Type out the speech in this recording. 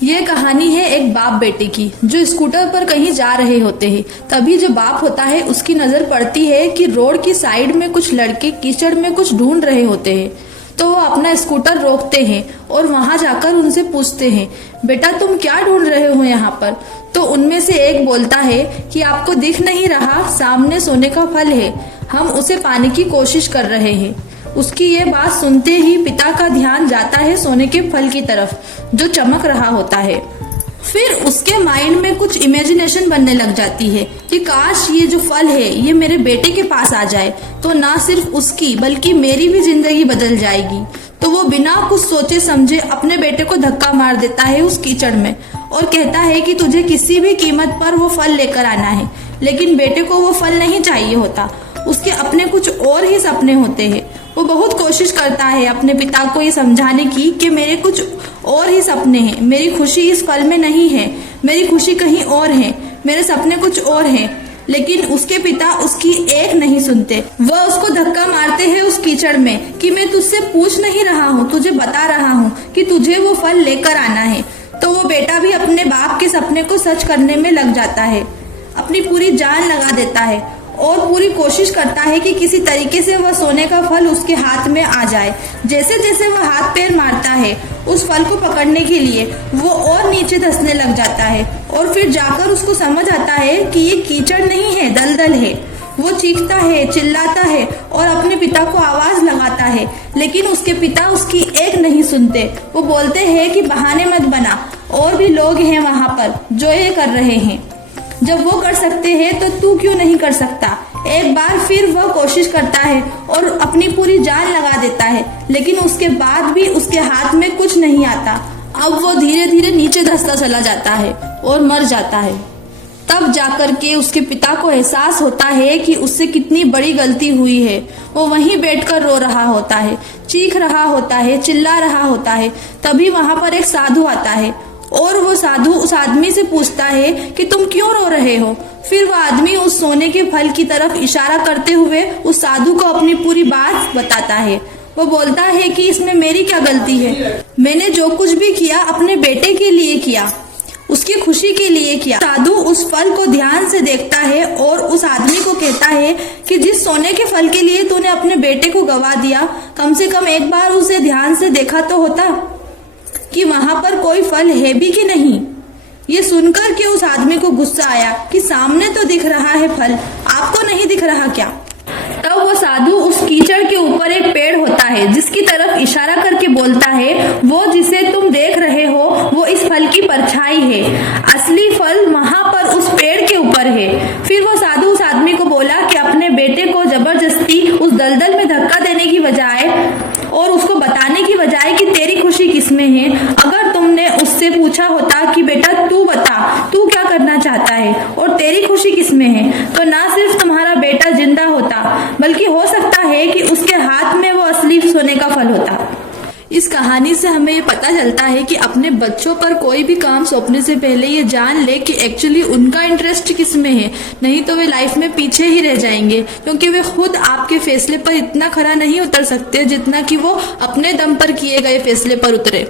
ये कहानी है एक बाप बेटे की जो स्कूटर पर कहीं जा रहे होते हैं। तभी जो बाप होता है उसकी नजर पड़ती है कि रोड की साइड में कुछ लड़के कीचड़ में कुछ ढूंढ रहे होते हैं। तो वो अपना स्कूटर रोकते हैं और वहां जाकर उनसे पूछते हैं, बेटा तुम क्या ढूंढ रहे हो यहाँ पर। तो उनमें से एक बोलता है कि आपको दिख नहीं रहा, सामने सोने का फल है, हम उसे पाने की कोशिश कर रहे हैं। उसकी ये बात सुनते ही पिता का ध्यान जाता है सोने के फल की तरफ जो चमक रहा होता है। फिर उसके माइंड में कुछ इमेजिनेशन बनने लग जाती है कि काश ये जो फल है ये मेरे बेटे के पास आ जाए तो ना सिर्फ उसकी बल्कि मेरी भी जिंदगी बदल जाएगी। तो वो बिना कुछ सोचे समझे अपने बेटे को धक्का मार देता है उस कीचड़ में और कहता है कि तुझे किसी भी कीमत पर वो फल लेकर आना है। लेकिन बेटे को वो फल नहीं चाहिए होता, उसके अपने कुछ और ही सपने होते हैं। वो बहुत कोशिश करता है अपने पिता को ये समझाने की कि मेरे कुछ और ही सपने हैं, मेरी खुशी इस फल में नहीं है, मेरी खुशी कहीं और है, मेरे सपने कुछ और हैं। लेकिन उसके पिता उसकी एक नहीं सुनते। वह उसको धक्का मारते हैं उस कीचड़ में कि मैं तुझसे पूछ नहीं रहा हूँ, तुझे बता रहा हूँ कि तुझे वो फल लेकर आना है। तो वो बेटा भी अपने बाप के सपने को सच करने में लग जाता है, अपनी पूरी जान लगा देता है और पूरी कोशिश करता है कि किसी तरीके से वह सोने का फल उसके हाथ में आ जाए। जैसे जैसे वह हाथ पैर मारता है उस फल को पकड़ने के लिए, वो और नीचे धंसने लग जाता है और फिर जाकर उसको समझ आता है कि ये कीचड़ नहीं है, दलदल है। वो चीखता है, चिल्लाता है और अपने पिता को आवाज लगाता है, लेकिन उसके पिता उसकी एक नहीं सुनते। वो बोलते हैं कि बहाने मत बना, और भी लोग हैं वहां पर जो ये कर रहे हैं। जब वो कर सकते हैं तो तू क्यों नहीं कर सकता। एक बार फिर वह कोशिश करता है और अपनी पूरी जान लगा देता है, लेकिन उसके बाद भी उसके हाथ में कुछ नहीं आता। अब वो धीरे धीरे नीचे धंसता चला जाता है और मर जाता है। तब जाकर के उसके पिता को एहसास होता है कि उससे कितनी बड़ी गलती हुई है। वो वहीं बैठकर रो रहा होता है, चीख रहा होता है, चिल्ला रहा होता है। तभी वहां पर एक साधु आता है और वो साधु उस आदमी से पूछता है कि तुम क्यों रो रहे हो। फिर वो आदमी उस सोने के फल की तरफ इशारा करते हुए उस साधु को अपनी पूरी बात बताता है। वो बोलता है कि इसमें मेरी क्या गलती है, मैंने जो कुछ भी किया अपने बेटे के लिए किया, उसकी खुशी के लिए किया। साधु उस फल को ध्यान से देखता है और उस आदमी को कहता है कि जिस सोने के फल के लिए तूने अपने बेटे को गवा दिया, कम से कम एक बार उसे ध्यान से देखा तो होता कि वहां पर कोई फल है भी कि नहीं। ये सुनकर के उस आदमी को गुस्सा आया कि सामने तो दिख रहा है फल, आपको नहीं दिख रहा क्या। तब वो साधु उस कीचड़ के ऊपर एक पेड़ होता है जिसकी तरफ इशारा करके बोलता है, वो जिसे तुम देख रहे हो वो इस फल की परछाई है, असली फल वहां पर उस पेड़ के ऊपर है। फिर वो साधु उस आदमी को बोला कि अपने बेटे को जबरदस्ती उस दलदल में धक्का देने की बजाय और उसको बताने की बजाय कि तेरी खुशी किसमें है, अगर तुमने उससे पूछा होता कि बेटा तू बता, तू क्या करना चाहता है और तेरी खुशी किसमें है, तो ना सिर्फ तुम्हारा बेटा जिंदा होता बल्कि हो सकता है कि उसके हाथ में वो असली सोने का फल होता। इस कहानी से हमें ये पता चलता है कि अपने बच्चों पर कोई भी काम सौंपने से पहले ये जान ले कि एक्चुअली उनका इंटरेस्ट किस में है, नहीं तो वे लाइफ में पीछे ही रह जाएंगे, क्योंकि वे खुद आपके फैसले पर इतना खरा नहीं उतर सकते जितना कि वो अपने दम पर किए गए फैसले पर उतरे।